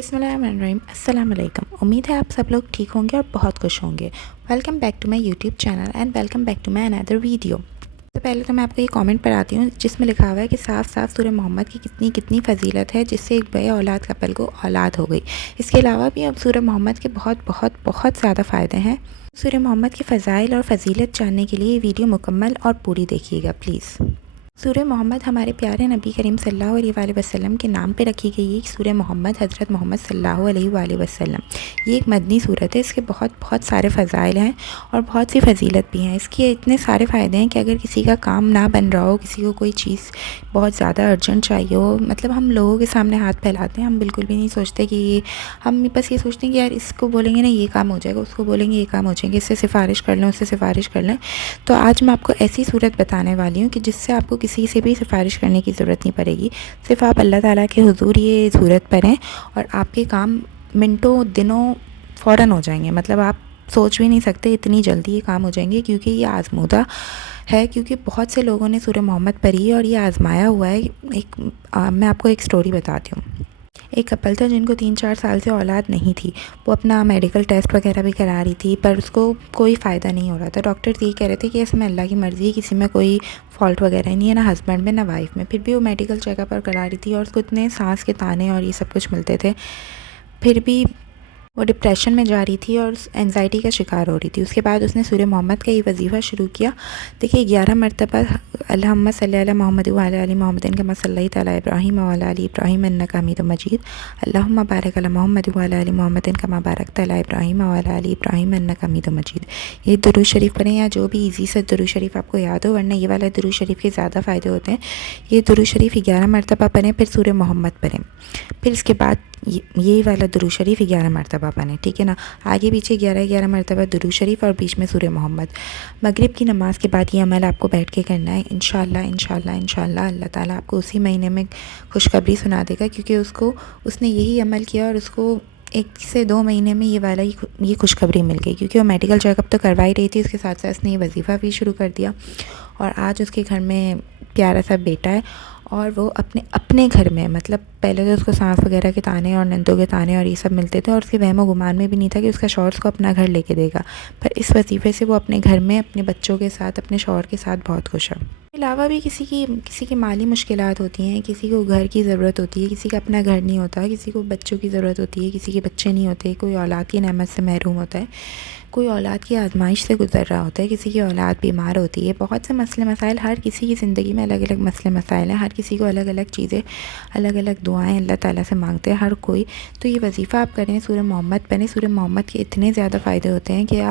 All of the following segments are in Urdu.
بسم اللہ الرحمن الرحیم۔ السلام علیکم۔ امید ہے آپ سب لوگ ٹھیک ہوں گے اور بہت خوش ہوں گے۔ Welcome back to my YouTube channel and welcome back to my اندر ویڈیو۔ سب سے پہلے تو میں آپ کو یہ کامنٹ پڑھاتی ہوں جس میں لکھا ہوا ہے کہ صاف صاف سورہ محمد کی کتنی فضیلت ہے جس سے ایک بے اولاد کپل کو اولاد ہو گئی۔ اس کے علاوہ بھی اب سورہ محمد کے بہت زیادہ فائدے ہیں۔ سورہ محمد کے فضائل اور فضیلت جاننے کے لیے یہ ویڈیو مکمل اور پوری دیکھیے گا پلیز۔ سورہ محمد ہمارے پیارے نبی کریم صلی اللہ علیہ وآلہ وسلم کے نام پہ رکھی گئی ہے۔ سورہ محمد حضرت محمد صلی اللہ علیہ وآلہ وسلم، یہ ایک مدنی صورت ہے۔ اس کے بہت سارے فضائل ہیں اور بہت سی فضیلت بھی ہیں۔ اس کے اتنے سارے فائدے ہیں کہ اگر کسی کا کام نہ بن رہا ہو، کسی کو کوئی چیز بہت زیادہ ارجنٹ چاہیے ہو، مطلب ہم لوگوں کے سامنے ہاتھ پھیلاتے ہیں، ہم بالکل بھی نہیں سوچتے کہ ہم بس یہ سوچتے ہیں کہ یار اس کو بولیں گے نا یہ کام ہو جائے گا، اس کو بولیں گے یہ کام ہو جائیں گے، اس سے سفارش کر لیں، اس سے سفارش کر لیں۔ تو آج میں آپ کو ایسی صورت بتانے والی ہوں کہ جس سے آپ کو کسی سے بھی سفارش کرنے کی ضرورت نہیں پڑے گی۔ صرف آپ اللہ تعالیٰ کے حضور یہ صورت پڑھیں اور آپ کے کام منٹوں دنوں فوراً ہو جائیں گے۔ مطلب آپ سوچ بھی نہیں سکتے اتنی جلدی یہ کام ہو جائیں گے، کیونکہ یہ آزمودہ ہے، کیونکہ بہت سے لوگوں نے سورہ محمد پڑھی ہے اور یہ آزمایا ہوا ہے۔ میں آپ کو ایک سٹوری بتاتی ہوں۔ ایک کپل تھا جن کو 3-4 سال سے اولاد نہیں تھی۔ وہ اپنا میڈیکل ٹیسٹ وغیرہ بھی کرا رہی تھی پر اس کو کوئی فائدہ نہیں ہو رہا تھا۔ ڈاکٹر یہی کہہ رہے تھے کہ اس میں اللہ کی مرضی ہے، کسی میں کوئی فالٹ وغیرہ نہیں ہے، نہ ہسبینڈ میں نہ وائف میں۔ پھر بھی وہ میڈیکل چیک اپ کرا رہی تھی اور اس کو اتنے سانس کے تانے اور یہ سب کچھ ملتے تھے، پھر بھی وہ ڈپریشن میں جا رہی تھی اور اینزائٹی کا شکار ہو رہی تھی۔ اس کے بعد اس نے سورہ محمد کا یہ وظیفہ شروع کیا۔ دیکھیے 11 مرتبہ اللہم صلی علی محمد وعلی آل محمد کما صلیت علی ابراہیم وعلی آل ابراہیم انک حمید مجید، اللہم بارک علی محمد وعلی آل محمد کما بارکت علی ابراہیم وعلی آل ابراہیم انک حمید مجید۔ یہ درود شریف پڑھیں یا جو بھی ایزی سے درود شریف آپ کو یاد ہو، ورنہ یہ والا درود شریف کے زیادہ فائدے ہوتے ہیں۔ یہ درود شریف 11 مرتبہ پڑھیں، پھر سورہ محمد پڑھیں، پھر اس کے بعد یہ والا درود شریف 11 مرتبہ پڑھیں، ٹھیک ہے نا۔ آگے پیچھے 11 مرتبہ درود شریف اور بیچ میں سورہ محمد۔ مغرب کی نماز کے بعد یہ عمل آپ کو بیٹھ کے کرنا ہے۔ انشاءاللہ اللہ تعالیٰ آپ کو اسی مہینے میں خوشخبری سنا دے گا، کیونکہ اس نے یہی عمل کیا اور اس کو 1 سے 2 مہینے میں یہ خوشخبری مل گئی، کیونکہ وہ میڈیکل چیک اپ تو کروا ہی رہی تھی، اس کے ساتھ ساتھ اس نے یہ وظیفہ بھی شروع کر دیا اور آج اس کے گھر میں پیارا سا بیٹا ہے۔ اور وہ اپنے گھر میں، مطلب پہلے تو اس کو سانس وغیرہ کے تانے اور نندوں کے تانے اور یہ سب ملتے تھے اور اس کے وہم و گمان میں بھی نہیں تھا کہ اس کا شوہر اس کو اپنا گھر لے کے دے گا، پر اس وظیفے سے وہ اپنے گھر میں اپنے بچوں کے ساتھ اپنے شوہر کے ساتھ بہت خوش ہے۔ اس کے علاوہ بھی کسی کی مالی مشکلات ہوتی ہیں، کسی کو گھر کی ضرورت ہوتی ہے، کسی کا اپنا گھر نہیں ہوتا، کسی کو بچوں کی ضرورت ہوتی ہے، کسی کے بچے نہیں ہوتے، کوئی اولاد کی نعمت سے محروم ہوتا ہے، کوئی اولاد کی آزمائش سے گزر رہا ہوتا ہے، کسی کی اولاد بیمار ہوتی ہے، بہت سے مسئلے مسائل، ہر کسی کی زندگی میں الگ الگ مسئلے مسائل ہیں، ہر کسی کو الگ الگ چیزیں، الگ الگ دعائیں اللہ تعالیٰ سے مانگتے ہیں ہر کوئی۔ تو یہ وظیفہ آپ کریں، سورہ محمد پڑھیں۔ سورہ محمد کے اتنے زیادہ فائدے ہوتے ہیں کہ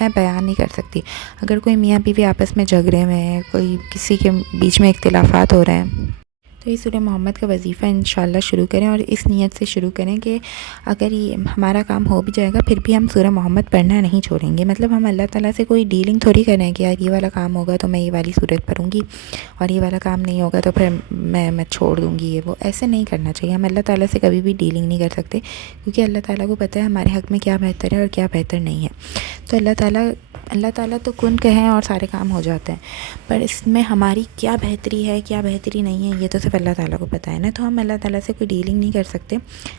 میں بیان نہیں کر سکتی۔ اگر کوئی میاں بیوی آپس میں جھگڑے ہوئے ہیں، کوئی کسی کے بیچ میں اختلافات ہو رہے ہیں، تو یہ سورہ محمد کا وظیفہ انشاءاللہ شروع کریں اور اس نیت سے شروع کریں کہ اگر یہ ہمارا کام ہو بھی جائے گا پھر بھی ہم سورہ محمد پڑھنا نہیں چھوڑیں گے۔ مطلب ہم اللہ تعالیٰ سے کوئی ڈیلنگ تھوڑی کریں کہ یار یہ والا کام ہوگا تو میں یہ والی صورت پڑھوں گی اور یہ والا کام نہیں ہوگا تو پھر میں چھوڑ دوں گی، یہ وہ ایسے نہیں کرنا چاہیے۔ ہم اللہ تعالیٰ سے کبھی بھی ڈیلنگ نہیں کر سکتے، کیونکہ اللہ تعالیٰ کو پتہ ہے ہمارے حق میں کیا بہتر ہے اور کیا بہتر نہیں ہے۔ تو اللہ تعالیٰ تو کن کہیں اور سارے کام ہو جاتے ہیں، پر اس میں ہماری کیا بہتری ہے کیا بہتری نہیں ہے یہ تو صرف اللہ تعالیٰ کو پتہ ہے نا۔ تو ہم اللہ تعالیٰ سے کوئی ڈیلنگ نہیں کر سکتے،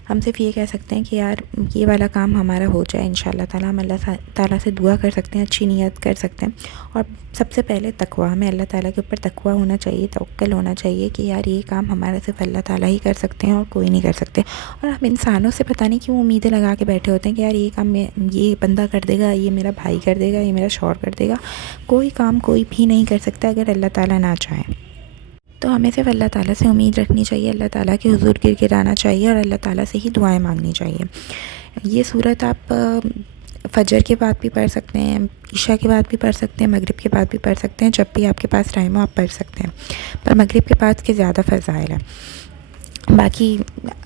ہم صرف یہ کہہ سکتے ہیں کہ یار یہ والا کام ہمارا ہو جائے انشاءاللہ تعالیٰ۔ ہم اللہ تعالیٰ سے دعا کر سکتے ہیں، اچھی نیت کر سکتے ہیں، اور سب سے پہلے تقویٰ، ہمیں اللہ تعالیٰ کے اوپر تقویٰ ہونا چاہیے، توکل ہونا چاہیے کہ یار یہ کام ہمارا صرف اللہ تعالیٰ ہی کر سکتے ہیں اور کوئی نہیں کر سکتے۔ اور ہم انسانوں سے پتہ نہیں کیوں امیدیں لگا کے بیٹھے ہوتے ہیں کہ یار یہ کام یہ بندہ کر دے گا، یہ میرا بھائی کر دے گا، یہ میرا شوہر کر دے گا۔ کوئی کام کوئی بھی نہیں کر سکتا اگر اللہ تعالیٰ نہ چاہے۔ تو ہمیں صرف اللہ تعالیٰ سے امید رکھنی چاہیے، اللہ تعالیٰ کے حضور گر گرانا چاہیے اور اللہ تعالیٰ سے ہی دعائیں مانگنی چاہیے۔ یہ صورت آپ فجر کے بعد بھی پڑھ سکتے ہیں، عشاء کے بعد بھی پڑھ سکتے ہیں، مغرب کے بعد بھی پڑھ سکتے ہیں، جب بھی آپ کے پاس ٹائم ہو آپ پڑھ سکتے ہیں، پر مغرب کے بعد کے زیادہ فضائل ہیں۔ باقی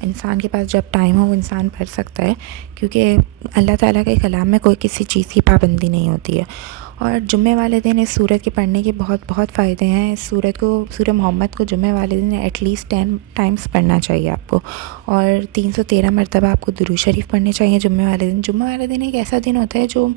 انسان کے پاس جب ٹائم ہو وہ انسان پڑھ سکتا ہے، کیونکہ اللہ تعالیٰ کے کلام میں کوئی کسی چیز کی پابندی نہیں ہوتی ہے۔ اور جمعے والے دن اس سورت کے پڑھنے کے بہت فائدے ہیں۔ اس سورہ محمد کو جمعے والے دن ایٹ لیسٹ 10 ٹائمز پڑھنا چاہیے آپ کو، اور 313 مرتبہ آپ کو درود شریف پڑھنے چاہیے جمعے والے دن۔ جمعے والے دن ایک ایسا دن ہوتا ہے جو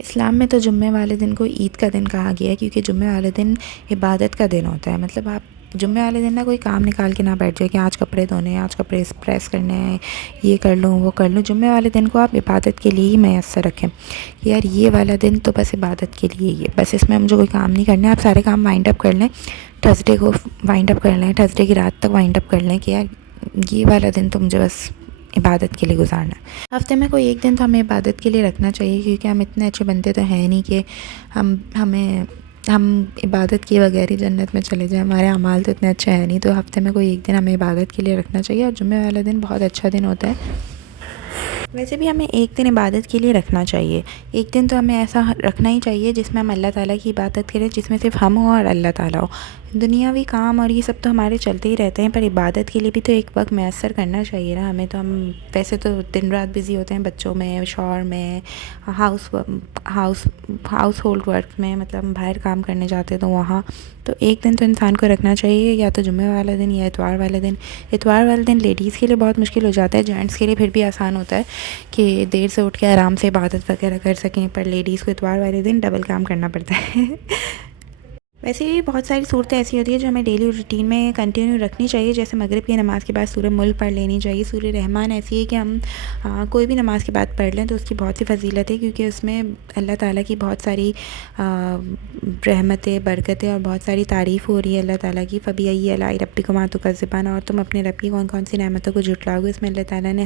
اسلام میں تو جمعے والے دن کو عید کا دن کہا گیا ہے، کیونکہ جمعے والے دن عبادت کا دن ہوتا ہے، مطلب آپ جمعے والے دن نا کوئی کام نکال کے نہ بیٹھ جائے کہ آج کپڑے دھونے ہیں، آج کپڑے پریس کرنے ہیں، یہ کر لوں وہ کر لوں۔ جمعے والے دن کو آپ عبادت کے لیے ہی میسر رکھیں کہ یار یہ والا دن تو بس عبادت کے لیے ہی ہے، بس اس میں مجھے کوئی کام نہیں کرنا ہے۔ آپ سارے کام وائنڈ اپ کر لیں، تھرسڈے کو وائنڈ اپ کر لیں، تھرسڈے کی رات تک وائنڈ اپ کر لیں کہ یار یہ والا دن تو مجھے بس عبادت کے لیے گزارنا ہے۔ ہفتے میں کوئی ایک دن تو ہمیں عبادت کے لیے رکھنا چاہیے، کیونکہ ہم اتنے اچھے بندے تو ہیں نہیں کہ ہم عبادت کیے بغیر ہی جنت میں چلے جائیں، ہمارے اعمال تو اتنے اچھے ہیں نہیں، تو ہفتے میں کوئی ایک دن ہمیں عبادت کے لیے رکھنا چاہیے۔ اور جمعہ والا دن بہت اچھا دن ہوتا ہے۔ ویسے بھی ہمیں ایک دن عبادت کے لیے رکھنا چاہیے، ایک دن تو ہمیں ایسا رکھنا ہی چاہیے جس میں ہم اللہ تعالیٰ کی عبادت کریں، جس میں صرف ہم ہوں اور اللہ تعالیٰ ہو۔ دنیاوی کام اور یہ سب تو ہمارے چلتے ہی رہتے ہیں، پر عبادت کے لیے بھی تو ایک وقت میسر کرنا چاہیے نا ہمیں۔ تو ہم ویسے تو دن رات بزی ہوتے ہیں بچوں میں، شوہر میں، ہاؤس ہولڈ ورک میں، مطلب ہم باہر کام کرنے جاتے تو وہاں تو ایک دن تو انسان کو رکھنا چاہیے، یا تو جمعہ والا دن یا اتوار والا دن۔ اتوار والا دن لیڈیز کے لیے بہت مشکل ہو جاتا ہے، جینٹس کے لیے پھر بھی آسان ہوتا ہے کہ دیر سے اٹھ کے آرام سے عبادت وغیرہ کر سکیں، پر لیڈیز کو اتوار والے دن ڈبل کام کرنا پڑتا ہے۔ ویسے ہی بہت ساری صورتیں ایسی ہوتی ہیں جو ہمیں ڈیلی روٹین میں کنٹینیو رکھنی چاہیے، جیسے مغرب کی نماز کے بعد سورہ ملک پڑھ لینی چاہیے۔ سورہ رحمان ایسی ہے کہ ہم کوئی بھی نماز کے بعد پڑھ لیں تو اس کی بہت سی فضیلت ہے، کیونکہ اس میں اللہ تعالیٰ کی بہت ساری رحمتیں، برکتیں اور بہت ساری تعریف ہو رہی ہے اللہ تعالیٰ کی۔ فَبِأَيِّ آلَاءِ رَبِّكُمَا تُكَذِّبَانِ، اور تم اپنے رب کی کون کون سی نعمتوں کو جھٹلاؤ گے۔ اس میں اللہ تعالیٰ نے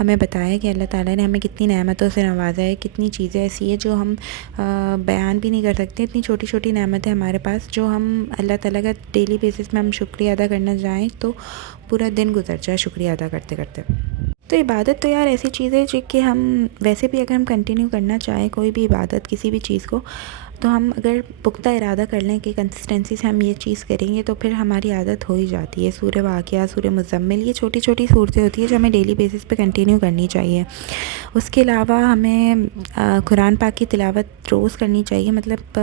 ہمیں بتایا کہ اللہ تعالیٰ نے ہمیں کتنی نعمتوں سے نوازا ہے، کتنی چیزیں ایسی ہیں جو ہم بیان بھی نہیں کر سکتے، اتنی چھوٹی چھوٹی نعمتیں ہمارے پاس جو ہم اللہ تعالیٰ کا ڈیلی بیسس میں ہم شکریہ ادا کرنا جائیں تو پورا دن گزر جائے شکریہ ادا کرتے کرتے۔ تو عبادت تو یار ایسی چیز ہے جو کہ ہم ویسے بھی اگر ہم کنٹینیو کرنا چاہیں کوئی بھی عبادت کسی بھی چیز کو، تو ہم اگر پختہ ارادہ کر لیں کہ کنسسٹنسی سے ہم یہ چیز کریں گے تو پھر ہماری عادت ہو ہی جاتی ہے۔ سورہ واقعہ، سورہ مزمل، یہ چھوٹی چھوٹی صورتیں ہوتی ہیں جو ہمیں ڈیلی بیسس پہ کنٹینیو کرنی چاہیے۔ اس کے علاوہ ہمیں قرآن پاک کی تلاوت روز کرنی چاہیے، مطلب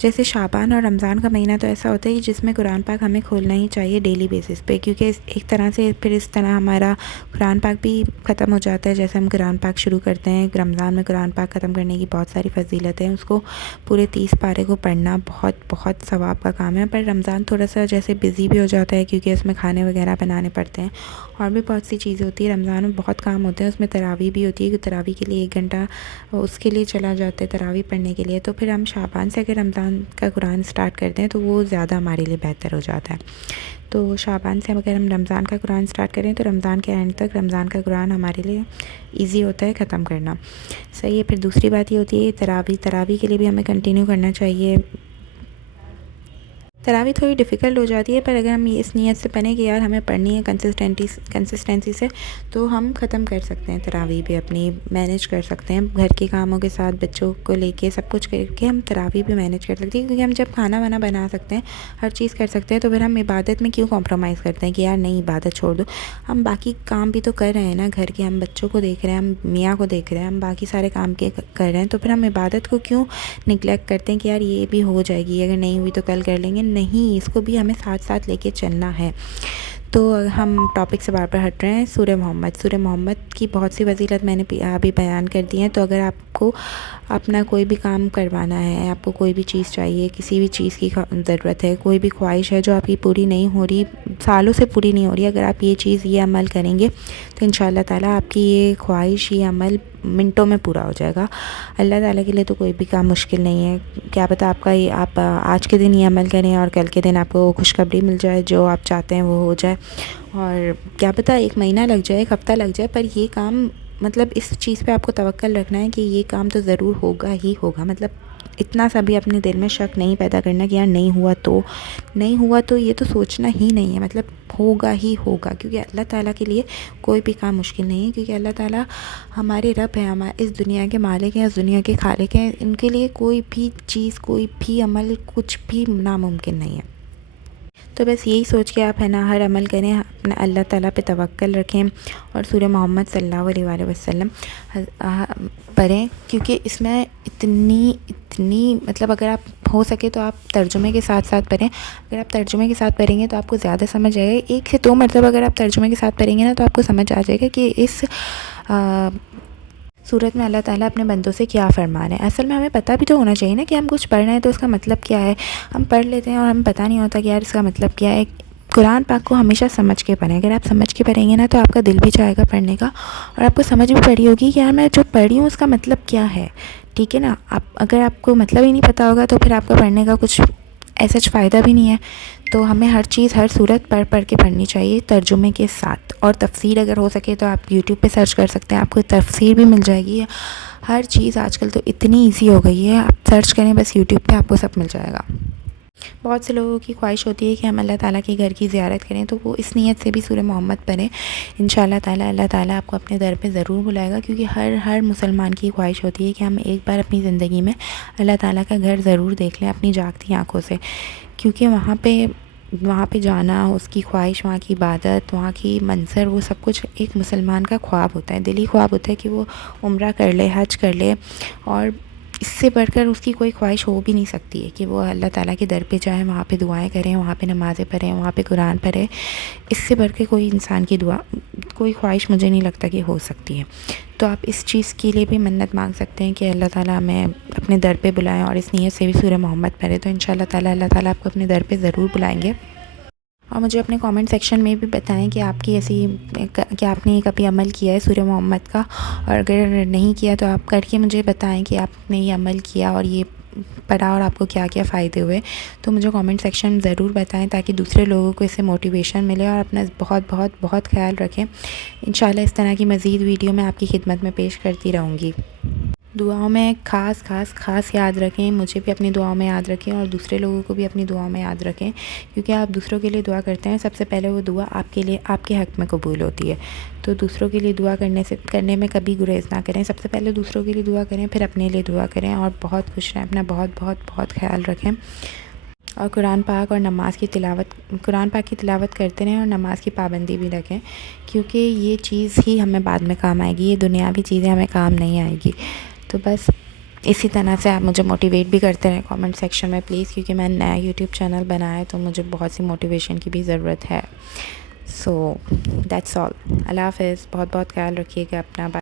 جیسے شعبان اور رمضان کا مہینہ تو ایسا ہوتا ہے جس میں قرآن پاک ہمیں کھولنا ہی چاہیے ڈیلی بیسس پہ، کیونکہ ایک طرح سے پھر اس طرح ہمارا قرآن پاک بھی ختم ہو جاتا ہے۔ جیسے ہم قرآن پاک شروع کرتے ہیں، رمضان میں قرآن پاک ختم کرنے کی بہت ساری فضیلت ہیں، اس کو پورے 30 پارے کو پڑھنا بہت ثواب کا کام ہے۔ پر رمضان تھوڑا سا جیسے بزی بھی ہو جاتا ہے، کیونکہ اس میں کھانے وغیرہ بنانے پڑتے ہیں اور بھی بہت سی چیزیں ہوتی ہیں۔ رمضان میں بہت کام ہوتے ہیں، اس میں تراویح بھی ہوتی ہے کہ تراویح کے لیے 1 گھنٹہ اس کے لیے چلا جاتا ہے تراویح پڑھنے کے لیے۔ تو پھر ہم شعبان سے اگر رمضان کا قرآن سٹارٹ کرتے ہیں تو وہ زیادہ ہمارے لیے بہتر ہو جاتا ہے۔ تو شعبان سے اگر ہم رمضان کا قرآن سٹارٹ کریں تو رمضان کے اینڈ تک رمضان کا قرآن ہمارے لیے ایزی ہوتا ہے ختم کرنا، صحیح ہے۔ پھر دوسری بات یہ ہوتی ہے تراویح کے لیے بھی ہمیں کنٹینیو کرنا چاہیے۔ تراویح تھوڑی ڈیفیکلٹ ہو جاتی ہے، پر اگر ہم اس نیت سے پڑھیں کہ یار ہمیں پڑھنی ہے کنسسٹنسی سے، تو ہم ختم کر سکتے ہیں تراویح بھی، اپنی مینیج کر سکتے ہیں گھر کے کاموں کے ساتھ، بچوں کو لے کے سب کچھ کر کے ہم تراویح بھی مینیج کر سکتے ہیں، کیونکہ ہم جب کھانا وانا بنا سکتے ہیں، ہر چیز کر سکتے ہیں، تو پھر ہم عبادت میں کیوں کمپرومائز کرتے ہیں کہ یار نہیں عبادت چھوڑ دو۔ ہم باقی کام بھی تو کر رہے ہیں نا گھر کے، ہم بچوں کو دیکھ رہے ہیں، ہم میاں کو دیکھ رہے ہیں، ہم باقی سارے کام کر رہے ہیں، تو پھر ہم عبادت کو کیوں نگلیکٹ کرتے ہیں کہ یار یہ بھی ہو جائے گی، اگر نہیں ہوئی تو کل کر لیں گے۔ نہیں، اس کو بھی ہمیں ساتھ لے کے چلنا ہے۔ تو ہم ٹاپک سے بار بار ہٹ رہے ہیں۔ سورہ محمد کی بہت سی فضیلت میں نے ابھی بیان کر دی ہیں۔ تو اگر آپ کو اپنا کوئی بھی کام کروانا ہے، آپ کو کوئی بھی چیز چاہیے، کسی بھی چیز کی ضرورت ہے، کوئی بھی خواہش ہے جو آپ کی پوری نہیں ہو رہی، سالوں سے پوری نہیں ہو رہی، اگر آپ یہ عمل کریں گے تو انشاءاللہ تعالیٰ آپ کی یہ خواہش، یہ عمل منٹوں میں پورا ہو جائے گا۔ اللہ تعالیٰ کے لیے تو کوئی بھی کام مشکل نہیں ہے۔ کیا پتہ آپ آج کے دن یہ عمل کریں اور کل کے دن آپ کو خوشخبری مل جائے، جو آپ چاہتے ہیں وہ ہو جائے، اور کیا پتہ 1 مہینہ لگ جائے، 1 ہفتہ لگ جائے، پر یہ کام مطلب اس چیز پہ آپ کو توکل رکھنا ہے کہ یہ کام تو ضرور ہوگا ہی ہوگا، مطلب اتنا سا بھی اپنے دل میں شک نہیں پیدا کرنا کہ یار نہیں ہوا تو یہ تو سوچنا ہی نہیں ہے، مطلب ہوگا ہی ہوگا، کیونکہ اللہ تعالیٰ کے لیے کوئی بھی کام مشکل نہیں ہے، کیونکہ اللہ تعالیٰ ہمارے رب ہیں، اس دنیا کے مالک ہیں، اس دنیا کے خالق ہیں، ان کے لیے کوئی بھی چیز، کوئی بھی عمل، کچھ بھی ناممکن نہیں ہے۔ تو بس یہی سوچ کے آپ ہے نا ہر عمل کریں، اپنا اللہ تعالیٰ پہ توکل رکھیں اور سورہ محمد صلی اللہ علیہ وآلہ وسلم پڑھیں، کیونکہ اس میں اتنی مطلب اگر آپ ہو سکے تو آپ ترجمے کے ساتھ پڑھیں۔ اگر آپ ترجمے کے ساتھ پڑھیں گے تو آپ کو زیادہ سمجھ آئے گا۔ 1 سے 2 مرتبہ اگر آپ ترجمے کے ساتھ پڑھیں گے نا تو آپ کو سمجھ آ جائے گا کہ اس صورت میں اللہ تعالیٰ اپنے بندوں سے کیا فرما رہے ہیں. اصل میں ہمیں پتہ بھی تو ہونا چاہیے نا کہ ہم کچھ پڑھ رہے ہیں تو اس کا مطلب کیا ہے. ہم پڑھ لیتے ہیں اور ہمیں پتہ نہیں ہوتا کہ یار اس کا مطلب کیا ہے. قرآن پاک کو ہمیشہ سمجھ کے پڑھیں. اگر آپ سمجھ کے پڑھیں گے نا تو آپ کا دل بھی چاہے گا پڑھنے کا, اور آپ کو سمجھ بھی پڑی ہوگی کہ یار میں جو پڑھی ہوں اس کا مطلب کیا ہے. ٹھیک ہے نا. اگر آپ کو مطلب ہی نہیں پتہ ہوگا تو پھر آپ کا پڑھنے کا کچھ ایسا فائدہ بھی نہیں ہے. تو ہمیں ہر چیز ہر صورت پڑھ کے پڑھنی چاہیے ترجمے کے ساتھ. اور تفسیر اگر ہو سکے تو آپ یوٹیوب پہ سرچ کر سکتے ہیں, آپ کو تفسیر بھی مل جائے گی. ہر چیز آج کل تو اتنی ایزی ہو گئی ہے, آپ سرچ کریں بس یوٹیوب پہ, آپ کو سب مل جائے گا. بہت سے لوگوں کی خواہش ہوتی ہے کہ ہم اللہ تعالیٰ کے گھر کی زیارت کریں, تو وہ اس نیت سے بھی سورہ محمد پڑھیں. انشاءاللہ تعالیٰ اللہ تعالیٰ آپ کو اپنے در پہ ضرور بلائے گا, کیونکہ ہر مسلمان کی خواہش ہوتی ہے کہ ہم ایک بار اپنی زندگی میں اللہ تعالیٰ کا گھر ضرور دیکھ لیں اپنی جاگتی آنکھوں سے. کیونکہ وہاں پہ جانا, اس کی خواہش, وہاں کی عبادت, وہاں کی منظر, وہ سب کچھ ایک مسلمان کا خواب ہوتا ہے, دلی خواب ہوتا ہے کہ وہ عمرہ کر لے, حج کر لے. اور اس سے بڑھ کر اس کی کوئی خواہش ہو بھی نہیں سکتی ہے کہ وہ اللہ تعالیٰ کے در پہ جائیں, وہاں پہ دعائیں کریں, وہاں پہ نمازیں پڑھیں, وہاں پہ قرآن پڑھیں. اس سے بڑھ کے کوئی انسان کی کوئی خواہش مجھے نہیں لگتا کہ ہو سکتی ہے. تو آپ اس چیز کے لیے بھی منت مانگ سکتے ہیں کہ اللہ تعالیٰ ہمیں اپنے در پہ بلائیں, اور اس نیت سے بھی سورہ محمد پڑھیں. تو انشاءاللہ تعالیٰ اللہ تعالیٰ آپ کو اپنے در پہ ضرور بلائیں گے. اور مجھے اپنے کامنٹ سیکشن میں بھی بتائیں کہ آپ کی ایسی کہ آپ نے کبھی عمل کیا ہے سورہ محمد کا, اور اگر نہیں کیا تو آپ کر کے مجھے بتائیں کہ آپ نے یہ عمل کیا اور یہ پڑھا اور آپ کو کیا کیا فائدے ہوئے. تو مجھے کامنٹ سیکشن میں ضرور بتائیں تاکہ دوسرے لوگوں کو اس سے موٹیویشن ملے, اور اپنا بہت بہت بہت خیال رکھیں. انشاءاللہ اس طرح کی مزید ویڈیو میں آپ کی خدمت میں پیش کرتی رہوں گی. دعاؤں میں خاص یاد رکھیں, مجھے بھی اپنی دعاؤں میں یاد رکھیں, اور دوسرے لوگوں کو بھی اپنی دعاؤں میں یاد رکھیں. کیونکہ آپ دوسروں کے لیے دعا کرتے ہیں, سب سے پہلے وہ دعا آپ کے لیے, آپ کے حق میں قبول ہوتی ہے. تو دوسروں کے لیے دعا کرنے میں کبھی گریز نہ کریں. سب سے پہلے دوسروں کے لیے دعا کریں, پھر اپنے لیے دعا کریں, اور بہت خوش رہیں, اپنا بہت بہت بہت خیال رکھیں. اور قرآن پاک کی تلاوت کرتے رہیں, اور نماز کی پابندی بھی رکھیں, کیونکہ یہ چیز ہی ہمیں بعد میں کام آئے گی. یہ دنیاوی چیزیں ہمیں کام نہیں آئے گی. تو بس اسی طرح سے آپ مجھے موٹیویٹ بھی کرتے رہیں کامنٹ سیکشن میں پلیز, کیونکہ میں نیا یوٹیوب چینل بنایا ہے تو مجھے بہت سی موٹیویشن کی بھی ضرورت ہے. So that's all. اللہ حافظ. بہت بہت خیال رکھیے گا اپنا.